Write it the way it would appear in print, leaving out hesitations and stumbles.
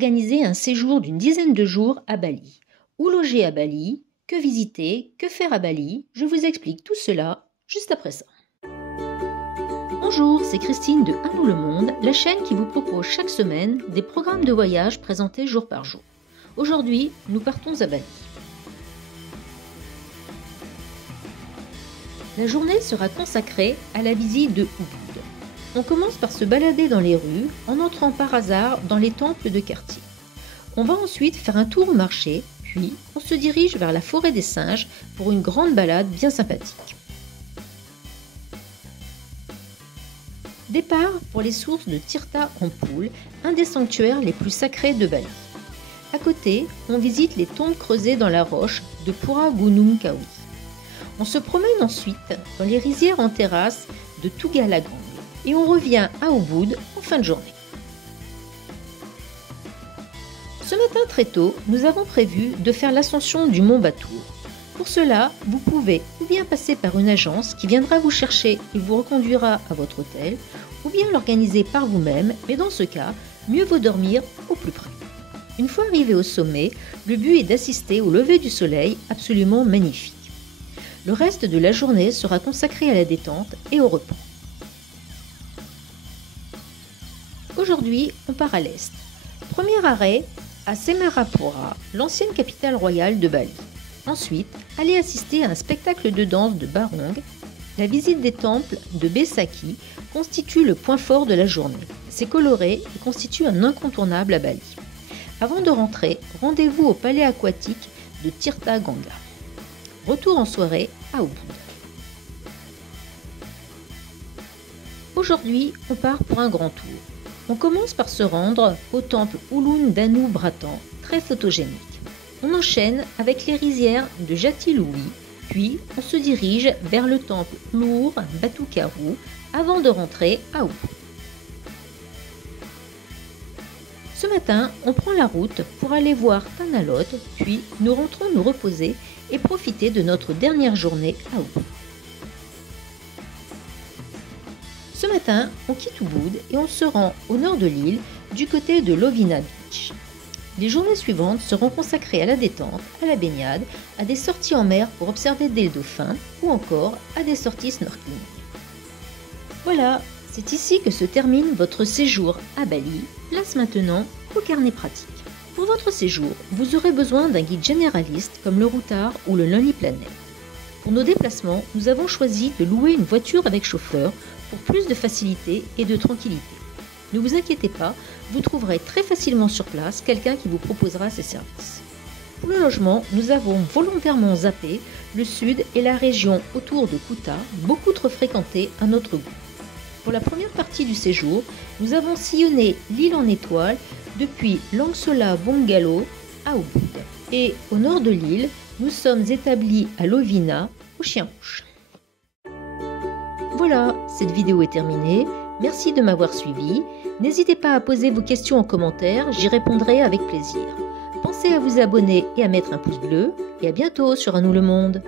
organiser un séjour d'une dizaine de jours à Bali. Où loger à Bali? Que visiter? Que faire à Bali? Je vous explique tout cela juste après ça. Bonjour, c'est Christine de À nous le monde, la chaîne qui vous propose chaque semaine des programmes de voyage présentés jour par jour. Aujourd'hui, nous partons à Bali. La journée sera consacrée à la visite de Ubud. On commence par se balader dans les rues en entrant par hasard dans les temples de quartier. On va ensuite faire un tour au marché, puis on se dirige vers la forêt des singes pour une grande balade bien sympathique. Départ pour les sources de Tirtha Empul, un des sanctuaires les plus sacrés de Bali. À côté, on visite les tombes creusées dans la roche de Pura Gunung Kawi. On se promène ensuite dans les rizières en terrasse de Tugalagang et on revient à Ubud en fin de journée. Ce matin très tôt, nous avons prévu de faire l'ascension du mont Batur. Pour cela, vous pouvez ou bien passer par une agence qui viendra vous chercher et vous reconduira à votre hôtel, ou bien l'organiser par vous-même, mais dans ce cas, mieux vaut dormir au plus près. Une fois arrivé au sommet, le but est d'assister au lever du soleil absolument magnifique. Le reste de la journée sera consacré à la détente et au repos. Aujourd'hui, on part à l'est. Premier arrêt à Semarapura, l'ancienne capitale royale de Bali. Ensuite, allez assister à un spectacle de danse de Barong. La visite des temples de Besakih constitue le point fort de la journée. C'est coloré et constitue un incontournable à Bali. Avant de rentrer, rendez-vous au palais aquatique de Tirtha Ganga. Retour en soirée à Ubud. Aujourd'hui, on part pour un grand tour. On commence par se rendre au temple Ulun Danu Bratan, très photogénique. On enchaîne avec les rizières de Jatiluwi, puis on se dirige vers le temple Lour Batukaru avant de rentrer à Ubud. Ce matin, on prend la route pour aller voir Tanalot, puis nous rentrons nous reposer et profiter de notre dernière journée à Ubud. Ce matin, on quitte Ubud et on se rend au nord de l'île, du côté de Lovina Beach. Les journées suivantes seront consacrées à la détente, à la baignade, à des sorties en mer pour observer des dauphins ou encore à des sorties snorkeling. Voilà, c'est ici que se termine votre séjour à Bali. Place maintenant au carnet pratique. Pour votre séjour, vous aurez besoin d'un guide généraliste comme le Routard ou le Lonely Planet. Pour nos déplacements, nous avons choisi de louer une voiture avec chauffeur pour plus de facilité et de tranquillité. Ne vous inquiétez pas, vous trouverez très facilement sur place quelqu'un qui vous proposera ces services. Pour le logement, nous avons volontairement zappé le sud et la région autour de Kuta, beaucoup trop fréquentée à notre goût. Pour la première partie du séjour, nous avons sillonné l'île en étoiles depuis Langsola Bungalow à Ubud. Et au nord de l'île, nous sommes établis à Lovina, au Chien Rouge. Voilà, cette vidéo est terminée. Merci de m'avoir suivi. N'hésitez pas à poser vos questions en commentaire, j'y répondrai avec plaisir. Pensez à vous abonner et à mettre un pouce bleu. Et à bientôt sur À nous le monde.